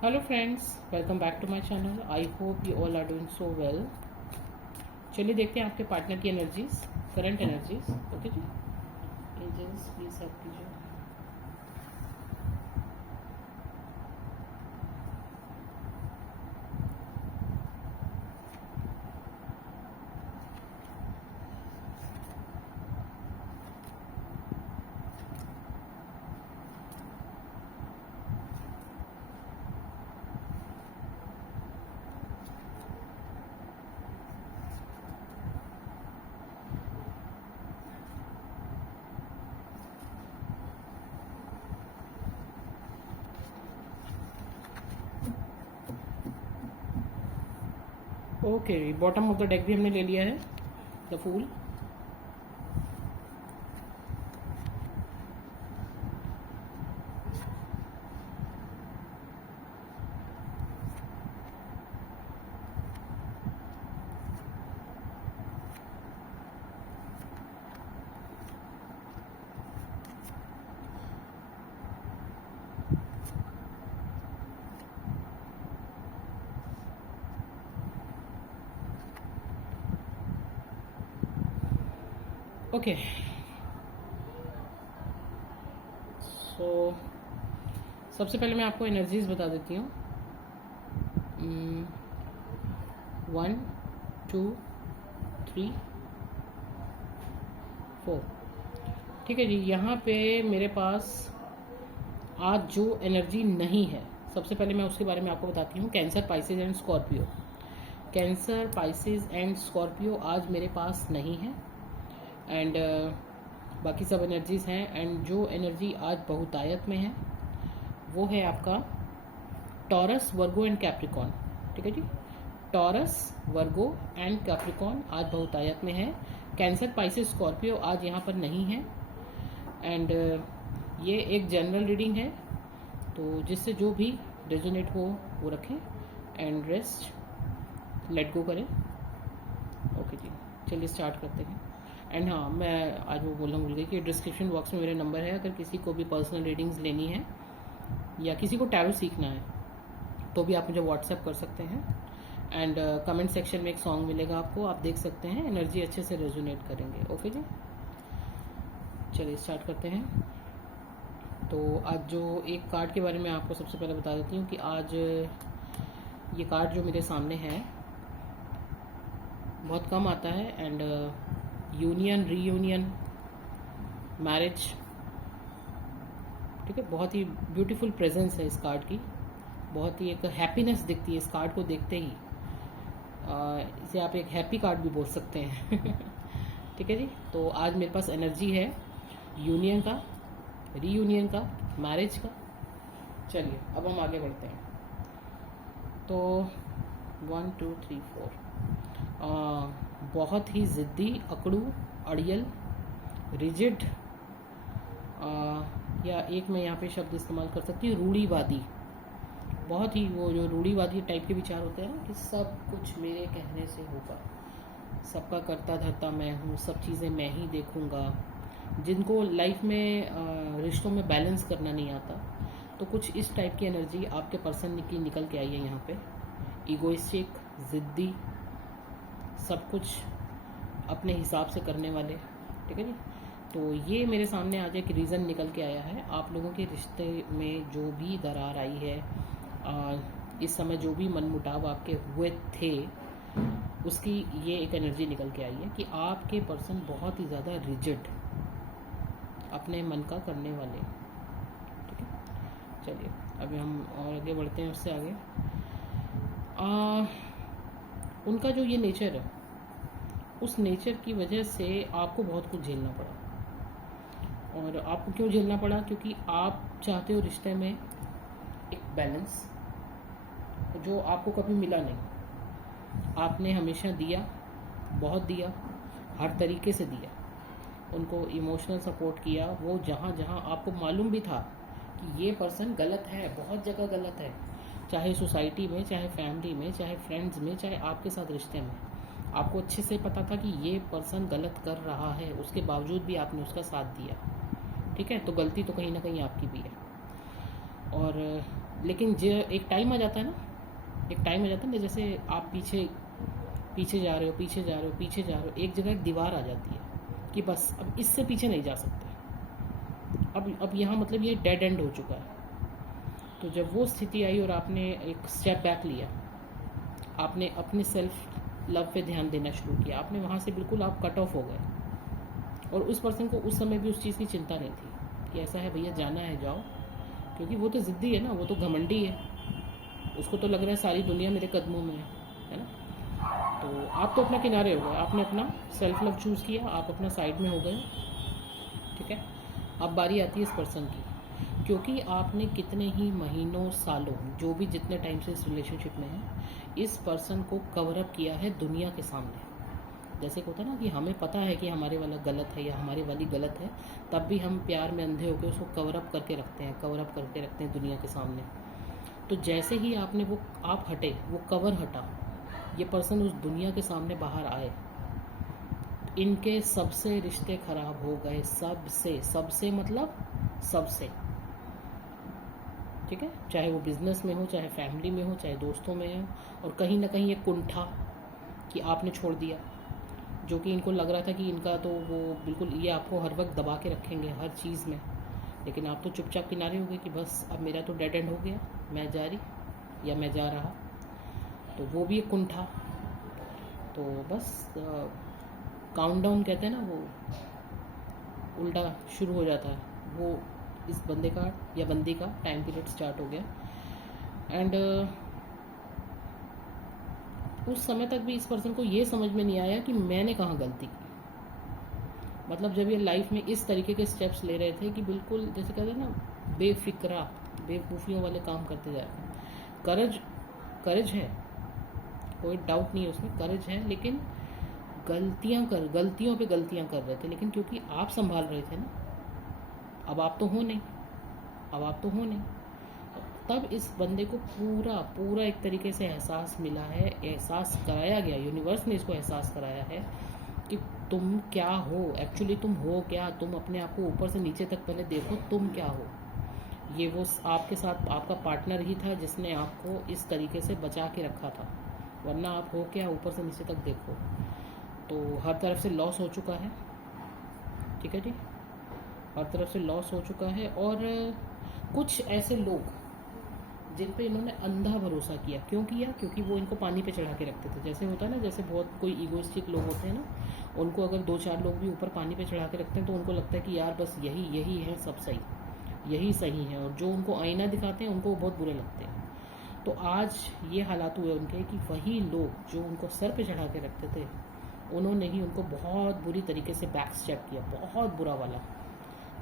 Hello friends, welcome back to my channel. I hope you all are doing so well. चलिए देखते हैं आपके partner की energies, current energies. Okay जी, angels please help कीजिए। Okay, bottom of the deck भी हमने ले लिया है, द फूल। ओके, सो सबसे पहले मैं आपको एनर्जीज बता देती हूँ। 1 2 3 4। ठीक है जी, यहाँ पे मेरे पास आज जो एनर्जी नहीं है, सबसे पहले मैं उसके बारे में आपको बताती हूँ। Cancer, Pisces and Scorpio. Cancer, Pisces and Scorpio आज मेरे पास नहीं है। एंड बाकी सब एनर्जीज हैं। एंड जो एनर्जी आज बहुतायत में है वो है आपका टॉरस, वर्गो एंड कैप्रिकॉन। ठीक है जी, टॉरस, वर्गो एंड कैप्रिकॉन आज बहुतायत में है। कैंसर, पाइसेस, स्कॉर्पियो आज यहाँ पर नहीं है। एंड ये एक जनरल रीडिंग है, तो जिससे जो भी रेजोनेट हो वो रखें एंड रेस्ट लेट गो करें। ओके जी, चलिए स्टार्ट करते हैं। एंड हाँ, मैं आज वो बोलना भूल गई कि डिस्क्रिप्शन बॉक्स में मेरे नंबर है। अगर किसी को भी पर्सनल रीडिंग्स लेनी है या किसी को टैरो सीखना है तो भी आप मुझे व्हाट्सएप कर सकते हैं। एंड कमेंट सेक्शन में एक सॉन्ग मिलेगा आपको, आप देख सकते हैं, एनर्जी अच्छे से रेजोनेट करेंगे। ओके जी, चलिए स्टार्ट करते हैं। तो आज जो एक कार्ड के बारे में आपको सबसे पहले बता देती हूँ कि आज ये कार्ड जो मेरे सामने है बहुत कम आता है। And union, reunion, marriage. ठीक है, बहुत ही ब्यूटीफुल प्रेजेंस है इस कार्ड की, बहुत ही एक हैप्पीनेस दिखती है इस कार्ड को देखते ही। इसे आप एक हैप्पी कार्ड भी बोल सकते हैं। ठीक है जी, तो आज मेरे पास एनर्जी है यूनियन का, रीयूनियन का, मैरिज का। चलिए अब हम आगे बढ़ते हैं। तो 1 2 3 4, बहुत ही ज़िद्दी, अकड़ू, अड़ियल, रिजिड, या एक मैं यहाँ पे शब्द इस्तेमाल कर सकती हूँ, रूढ़ीवादी। बहुत ही वो जो रूढ़ीवादी टाइप के विचार होते हैं ना, कि सब कुछ मेरे कहने से होगा, सबका करता धरता मैं हूँ, सब चीज़ें मैं ही देखूँगा। जिनको लाइफ में रिश्तों में बैलेंस करना नहीं आता, तो कुछ इस टाइप की एनर्जी आपके पर्सन की निकल के आई है यहाँ पे। ईगोइस्टिक, ज़िद्दी, सब कुछ अपने हिसाब से करने वाले। ठीक है जी, तो ये मेरे सामने आज एक रीज़न निकल के आया है। आप लोगों के रिश्ते में जो भी दरार आई है, इस समय जो भी मनमुटाव आपके हुए थे, उसकी ये एक एनर्जी निकल के आई है कि आपके पर्सन बहुत ही ज़्यादा रिजिड, अपने मन का करने वाले। ठीक है, चलिए अभी हम और आगे बढ़ते हैं। उससे आगे उनका जो ये नेचर है, उस नेचर की वजह से आपको बहुत कुछ झेलना पड़ा। और आपको क्यों झेलना पड़ा? क्योंकि आप चाहते हो रिश्ते में एक बैलेंस, जो आपको कभी मिला नहीं। आपने हमेशा दिया, बहुत दिया, हर तरीके से दिया, उनको इमोशनल सपोर्ट किया। वो जहाँ जहाँ आपको मालूम भी था कि ये पर्सन गलत है, बहुत जगह गलत है, चाहे सोसाइटी में, चाहे फैमिली में, चाहे फ्रेंड्स में, चाहे आपके साथ रिश्ते में, आपको अच्छे से पता था कि ये पर्सन गलत कर रहा है, उसके बावजूद भी आपने उसका साथ दिया। ठीक है, तो गलती तो कहीं ना कहीं आपकी भी है। और लेकिन जो एक टाइम आ जाता है ना, एक टाइम आ जाता है ना, जैसे आप पीछे पीछे जा रहे हो, पीछे जा रहे हो, पीछे जा रहे हो, एक जगह एक दीवार आ जाती है कि बस अब इससे पीछे नहीं जा सकते, अब यहाँ मतलब ये डेड एंड हो चुका है। तो जब वो स्थिति आई और आपने एक स्टेप बैक लिया, आपने अपने सेल्फ लव पे ध्यान देना शुरू किया, आपने वहाँ से बिल्कुल आप कट ऑफ हो गए। और उस पर्सन को उस समय भी उस चीज़ की चिंता नहीं थी कि ऐसा है भैया जाना है जाओ, क्योंकि वो तो ज़िद्दी है ना, वो तो घमंडी है, उसको तो लग रहा है सारी दुनिया मेरे कदमों में है ना। तो आप तो अपना किनारे हो गए, आपने अपना सेल्फ लव चूज़ किया, आप अपना साइड में हो गए, ठीक है। अब बारी आती है इस पर्सन की, क्योंकि आपने कितने ही महीनों सालों जो भी जितने टाइम से इस रिलेशनशिप में है, इस पर्सन को कवर अप किया है दुनिया के सामने। जैसे कि होता है ना कि हमें पता है कि हमारे वाला गलत है या हमारे वाली गलत है, तब भी हम प्यार में अंधे होकर उसको कवर अप करके रखते हैं, कवर अप करके रखते हैं दुनिया के सामने। तो जैसे ही आपने वो आप हटे, वो कवर हटा, ये पर्सन उस दुनिया के सामने बाहर आए, इनके सबसे रिश्ते खराब हो गए, सबसे सबसे मतलब सबसे, ठीक है। चाहे वो बिजनेस में हो, चाहे फैमिली में हो, चाहे दोस्तों में हो, और कहीं ना कहीं ये कुंठा कि आपने छोड़ दिया, जो कि इनको लग रहा था कि इनका तो वो बिल्कुल ये आपको हर वक्त दबा के रखेंगे हर चीज़ में, लेकिन आप तो चुपचाप किनारे हो गए कि बस अब मेरा तो डेड एंड हो गया, मैं जा रही या मैं जा रहा। तो वो भी एक कुंठा। तो बस काउंटडाउन कहते हैं ना, वो उल्टा शुरू हो जाता है, वो इस बंदे का या बंदी का टाइम पीरियड स्टार्ट हो गया। एंड उस समय तक भी इस पर्सन को ये समझ में नहीं आया कि मैंने कहाँ गलती की। मतलब जब ये लाइफ में इस तरीके के स्टेप्स ले रहे थे कि बिल्कुल जैसे कहते हैं ना, बेफिक्रा बेवकूफ़ियों वाले काम करते जा रहे हैं। करेज है, कोई डाउट नहीं है उसमें, करेज है, लेकिन गलतियों पे गलतियां कर रहे थे। लेकिन क्योंकि आप संभाल रहे थे ना, अब आप तो हो नहीं, अब आप तो हो नहीं, तब इस बंदे को पूरा पूरा एक तरीके से एहसास मिला है, एहसास कराया गया, यूनिवर्स ने इसको एहसास कराया है कि तुम क्या हो, एक्चुअली तुम हो क्या। तुम अपने आप को ऊपर से नीचे तक पहले देखो, तुम क्या हो। ये वो आपके साथ आपका पार्टनर ही था जिसने आपको इस तरीके से बचा के रखा था, वरना आप हो क्या, ऊपर से नीचे तक देखो। तो हर तरफ से लॉस हो चुका है, ठीक है जी, हर तरफ से लॉस हो चुका है। और कुछ ऐसे लोग जिन पे इन्होंने अंधा भरोसा किया, क्यों किया, क्योंकि वो इनको पानी पे चढ़ा के रखते थे। जैसे होता है ना, जैसे बहुत कोई ईगोइस्टिक लोग होते हैं ना, उनको अगर 2-4 लोग भी ऊपर पानी पे चढ़ा के रखते हैं तो उनको लगता है कि यार बस यही है सब सही, यही सही है, और जो उनको आईना दिखाते हैं उनको वो बहुत बुरे लगते हैं। तो आज ये हालात हुए उनके कि वही लोग जो उनको सर पे चढ़ा के रखते थे, उन्होंने ही उनको बहुत बुरी तरीके से बैक स्टेप किया, बहुत बुरा वाला।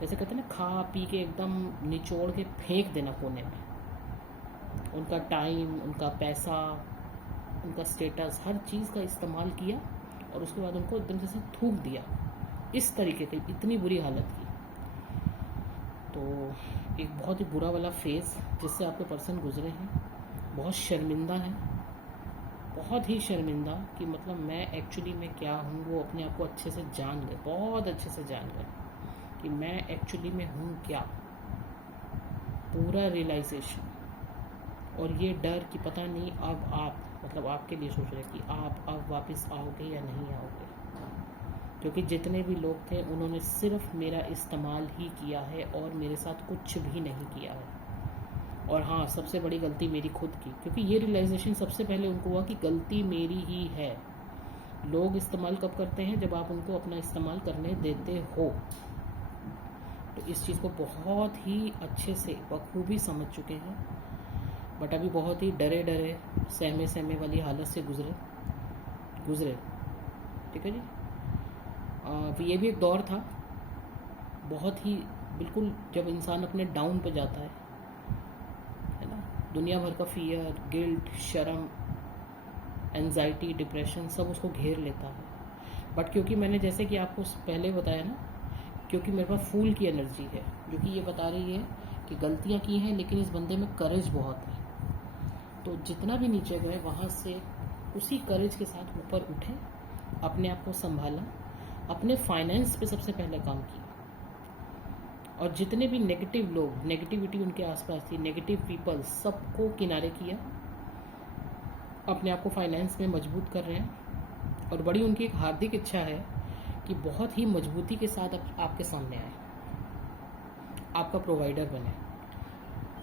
जैसे कहते हैं ना, खा पी के एकदम निचोड़ के फेंक देना कोने में। उनका टाइम, उनका पैसा, उनका स्टेटस, हर चीज़ का इस्तेमाल किया और उसके बाद उनको एकदम से थूक दिया, इस तरीके की इतनी बुरी हालत की। तो एक बहुत ही बुरा वाला फेज़ जिससे आपके पर्सन गुजरे हैं, बहुत शर्मिंदा है, बहुत ही शर्मिंदा कि मतलब मैं एक्चुअली में क्या हूँ, वो अपने आप को अच्छे से जान गए, बहुत अच्छे से जान गए कि मैं एक्चुअली में हूँ क्या, पूरा रियलाइजेशन। और ये डर कि पता नहीं अब आप मतलब आपके लिए सोच रहे कि आप अब वापस आओगे या नहीं आओगे, क्योंकि जितने भी लोग थे उन्होंने सिर्फ मेरा इस्तेमाल ही किया है और मेरे साथ कुछ भी नहीं किया है। और हाँ, सबसे बड़ी गलती मेरी खुद की, क्योंकि ये रियलाइजेशन सबसे पहले उनको हुआ कि गलती मेरी ही है। लोग इस्तेमाल कब करते हैं, जब आप उनको अपना इस्तेमाल करने देते हो। तो इस चीज़ को बहुत ही अच्छे से बखूबी समझ चुके हैं, बट अभी बहुत ही डरे सहमे वाली हालत से गुजरे, ठीक है जी। ये भी एक दौर था बहुत ही, बिल्कुल जब इंसान अपने डाउन पे जाता है ना, दुनिया भर का फियर, गिल्ट, शर्म, एंजाइटी, डिप्रेशन सब उसको घेर लेता है। बट क्योंकि मैंने जैसे कि आपको पहले बताया ना, क्योंकि मेरे पास फूल की एनर्जी है जो कि ये बता रही है कि गलतियाँ की हैं, लेकिन इस बंदे में करेज बहुत है। तो जितना भी नीचे गए वहाँ से उसी करेज के साथ ऊपर उठे, अपने आप को संभाला, अपने फाइनेंस पे सबसे पहले काम किया। और जितने भी नेगेटिव लोग, नेगेटिविटी उनके आसपास थी, नेगेटिव पीपल, सबको किनारे किया, अपने आप को फाइनेंस में मजबूत कर रहे हैं। और बड़ी उनकी एक हार्दिक इच्छा है कि बहुत ही मजबूती के साथ आपके सामने आए, आपका प्रोवाइडर बने।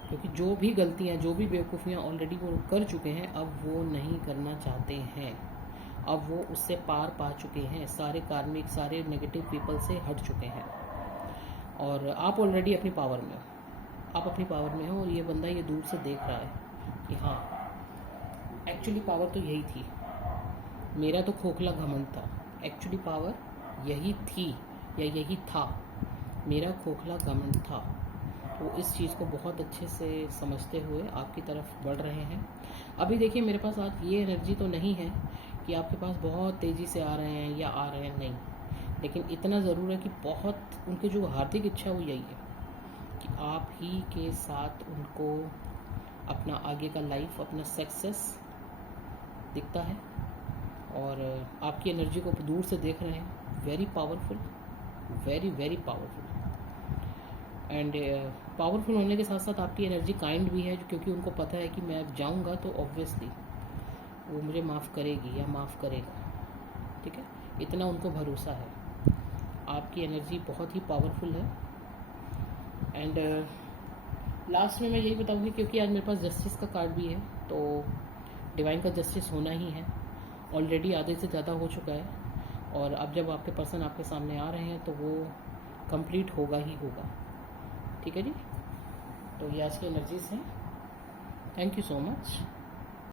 क्योंकि जो भी गलतियां, जो भी बेवकूफ़ियाँ ऑलरेडी वो कर चुके हैं, अब वो नहीं करना चाहते हैं। अब वो उससे पार पा चुके हैं, सारे कार्मिक, सारे नेगेटिव पीपल से हट चुके हैं। और आप ऑलरेडी अपनी पावर में हो, आप अपनी पावर में हो। और ये बंदा ये दूर से देख रहा है कि हाँ, एक्चुअली पावर तो यही थी, मेरा तो खोखला घमंड था, एक्चुअली पावर यही थी या यही था, मेरा खोखला घमंड था। वो इस चीज़ को बहुत अच्छे से समझते हुए आपकी तरफ बढ़ रहे हैं। अभी देखिए मेरे पास आज ये एनर्जी तो नहीं है कि आपके पास बहुत तेज़ी से आ रहे हैं या आ रहे हैं, नहीं। लेकिन इतना ज़रूर है कि बहुत उनकी जो हार्दिक इच्छा वो यही है कि आप ही के साथ उनको अपना आगे का लाइफ, अपना सक्सेस दिखता है। और आपकी एनर्जी को दूर से देख रहे हैं। Very powerful, very very powerful. And powerful होने के साथ साथ आपकी एनर्जी काइंड भी है, क्योंकि उनको पता है कि मैं अब जाऊँगा तो ऑब्वियसली वो मुझे माफ़ करेगी या माफ़ करेगा। ठीक है, इतना उनको भरोसा है। आपकी एनर्जी बहुत ही पावरफुल है। एंड लास्ट में मैं यही बताऊँगी, क्योंकि आज मेरे पास जस्टिस का कार्ड भी है, तो डिवाइन का जस्टिस होना ही है। ऑलरेडी आधे से ज़्यादा हो चुका है, और अब जब आपके पर्सन आपके सामने आ रहे हैं तो वो कंप्लीट होगा ही होगा। ठीक है जी, तो ये आज की एनर्जीज हैं। Thank you so much.